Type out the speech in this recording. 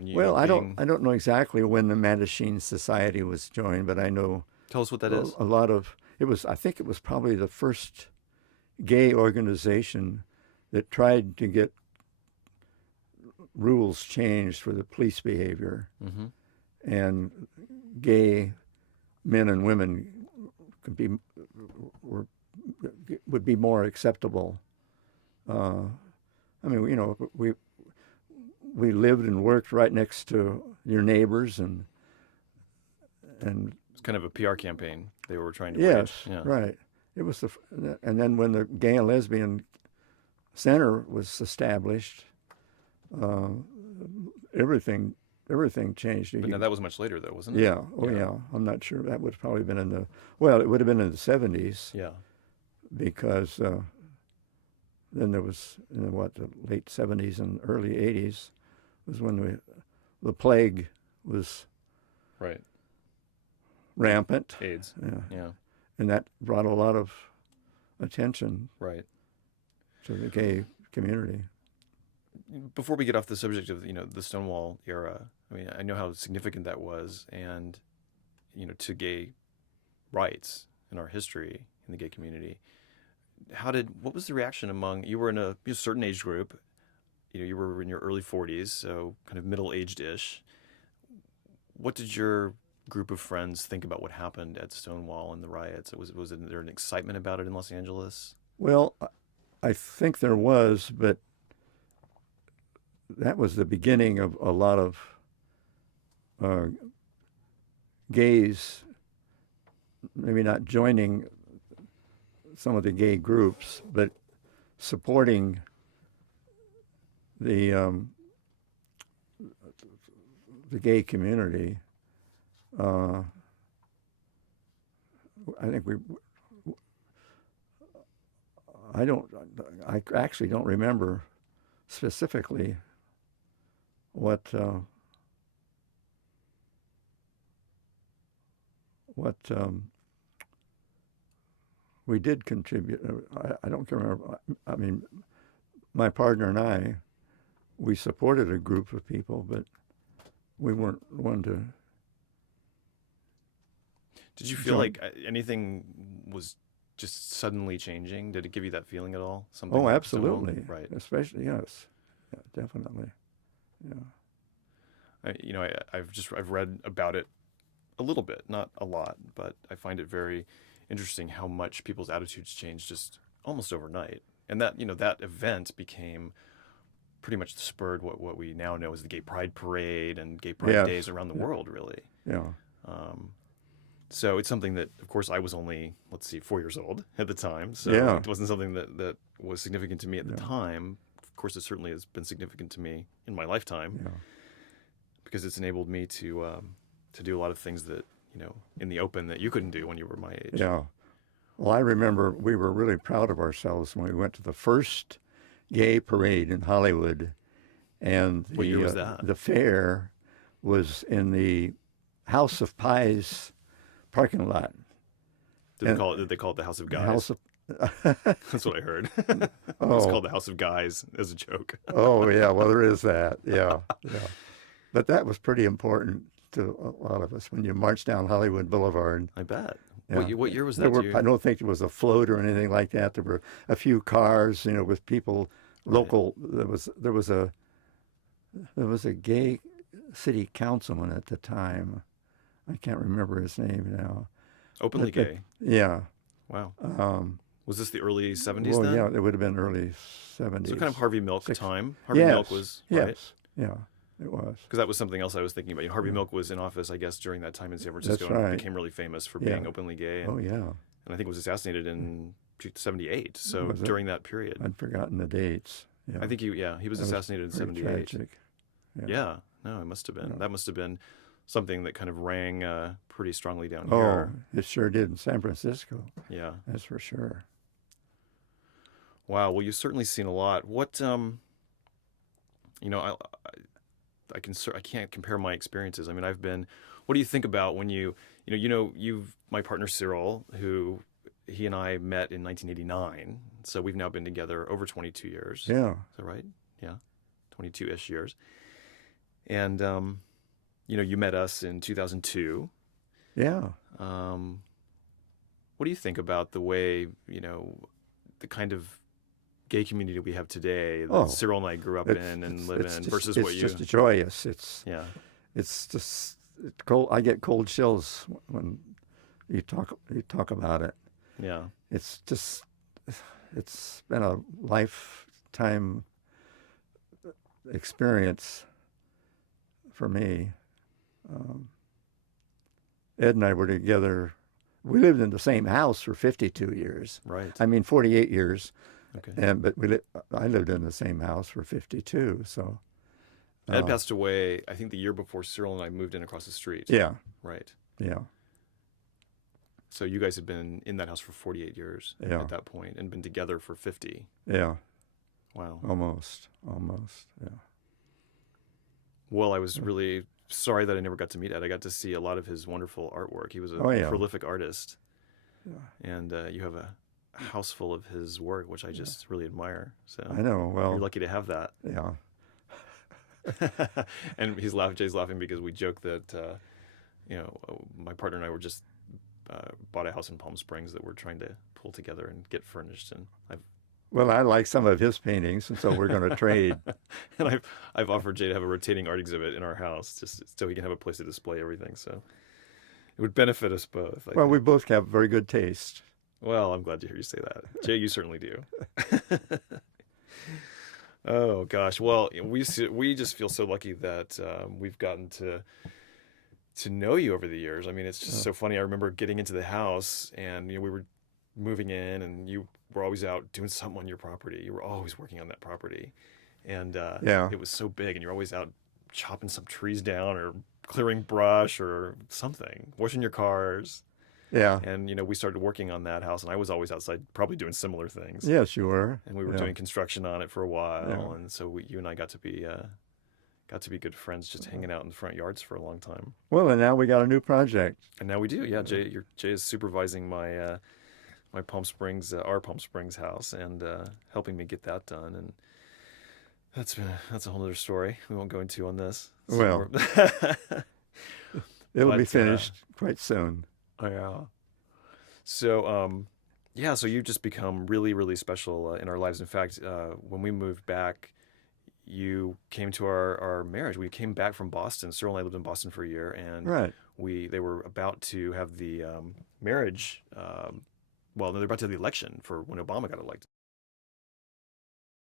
when you Well, being. I don't know exactly when the Mattachine Society was joined, but I know Tell us what that is. a lot of it was. I think it was probably the first gay organization that tried to get rules changed for the police behavior, Mm-hmm. and gay men and women could be were would be more acceptable. Uh, I mean, we lived and worked right next to your neighbors, and It's kind of a PR campaign they were trying to yes, wage. Yeah. right. It was and then when the Gay and Lesbian Center was established, uh, everything everything changed. But now that was much later, though, wasn't it? Yeah, oh Yeah. yeah. I'm not sure. That would have probably been in the well, it would have been in the 70s Yeah. because then there was in the late 70s and early 80s was when the plague was Right. rampant. AIDS. Yeah. Yeah. And that brought a lot of attention Right. to the gay community. Before we get off the subject of the Stonewall era, I mean, I know how significant that was, and to gay rights in our history in the gay community. What was the reaction among, you were in a certain age group, you were in your early 40s, so kind of middle-aged-ish. What did your group of friends think about what happened at Stonewall and the riots? Was there an excitement about it in Los Angeles? Well, I think there was, but that was the beginning of a lot of uh, gays maybe not joining some of the gay groups, but supporting the gay community. I think I actually don't remember specifically what we did contribute. I don't remember. I mean, my partner and we supported a group of people, but we weren't one to. Did you feel like anything was just suddenly changing? Did it give you that feeling at all? Something Oh, like absolutely. Right. Especially, yes. Yeah, definitely. Yeah. I've read about it a little bit, not a lot, but I find it very interesting how much people's attitudes changed just almost overnight. And that event became pretty much spurred what we now know as the Gay Pride Parade and Gay Pride Yes. Days around the world, really. Yeah. So it's something that, of course, I was only, 4 years old at the time. So Yeah. it wasn't something that was significant to me at the Yeah. time. Of course, it certainly has been significant to me in my lifetime Yeah. because it's enabled me to do a lot of things that, in the open that you couldn't do when you were my age. Yeah. Well, I remember we were really proud of ourselves when we went to the first gay parade in Hollywood, and What year was that? the fair was in the House of Pies parking lot. Did they call it the House of Guys? House of That's what I heard. It was called the House of Guys as a joke. Oh yeah, well there is that. Yeah, yeah. But that was pretty important to a lot of us when you marched down Hollywood Boulevard. I bet. Yeah. What year was that? I don't think there was a float or anything like that. There were a few cars, with people local. Right. There was a gay city councilman at the time. I can't remember his name now. Openly gay. Yeah. Wow. Was this the early 70s well, then? yeah, it would have been early 70s. So kind of Harvey Milk time. Harvey Yes. Milk was right. Yes. Yeah, it was. Because that was something else I was thinking about. Harvey Milk was in office, I guess, during that time in San Francisco, That's right. and became really famous for being openly gay. And, oh yeah. And I think was assassinated in 78. So during that period. I'd forgotten the dates. Yeah. I think he was assassinated in 78. Tragic. Yeah. No, it must have been. Yeah. That must have been something that kind of rang pretty strongly down here. Oh, it sure did in San Francisco. Yeah. That's for sure. Wow. Well, you've certainly seen a lot. What, I can't compare my experiences. I mean, what do you think about when my partner Cyril, who he and I met in 1989. So we've now been together over 22 years. Yeah. Is that right? Yeah. 22-ish years. And you met us in 2002. Yeah. Um, what do you think about the way, the kind of gay community we have today that Oh, Cyril and I grew up in and live in versus what it's you? just joyous. Yeah, It's just cold. I get cold chills when you talk about it. yeah, It's just it's been a lifetime experience for me. Um, Ed and I were together. We lived in the same house for 52 years. right. I mean, 48 years. Okay. But I lived in the same house for 52. So, Ed uh, passed away, I think, the year before Cyril and I moved in across the street. yeah, Right. yeah, So you guys had been in that house for 48 years yeah, at that point and been together for 50. yeah. Wow. Almost. Yeah. Well, I was really sorry that I never got to meet Ed. I got to see a lot of his wonderful artwork. He was a Oh yeah. prolific artist, Yeah. and you have a house full of his work, which I just really admire. So I know. you're Well, lucky to have that. yeah. And Jay's laughing because we joke that my partner and I were just bought a house in Palm Springs that we're trying to pull together and get furnished, and Well, I like some of his paintings, and so we're going to trade. and I've offered Jay to have a rotating art exhibit in our house just so he can have a place to display everything. So it would benefit us both, I Well, we think. both have very good taste. Well, I'm glad to hear you say that. Jay, you certainly do. Oh gosh. Well, we just feel so lucky that we've gotten to know you over the years. I mean, it's just Uh, so funny. I remember getting into the house, and we were moving in, and you were always out doing something on your property. You were always working on that property, and yeah, it was so big, and you're always out chopping some trees down or clearing brush or something, washing your cars. yeah. And we started working on that house, and I was always outside, probably doing similar things. Yes, you were. And we were Yeah, doing construction on it for a while, yeah. and so you and I got to be good friends, just hanging out in the front yards for a long time. Well, and now we got a new project. And now we do. Yeah, Jay is supervising my Palm Springs, our Palm Springs house, and helping me get that done. And that's a whole other story we won't go into on this. Well, it'll be But finished quite soon. yeah. So yeah, so you've just become really, really special in our lives. In fact, when we moved back, you came to our marriage. We came back from Boston. Cyril and I lived in Boston for a year, and Right. they were about to have the marriage. Well, no, they're about to have the election for when Obama got elected.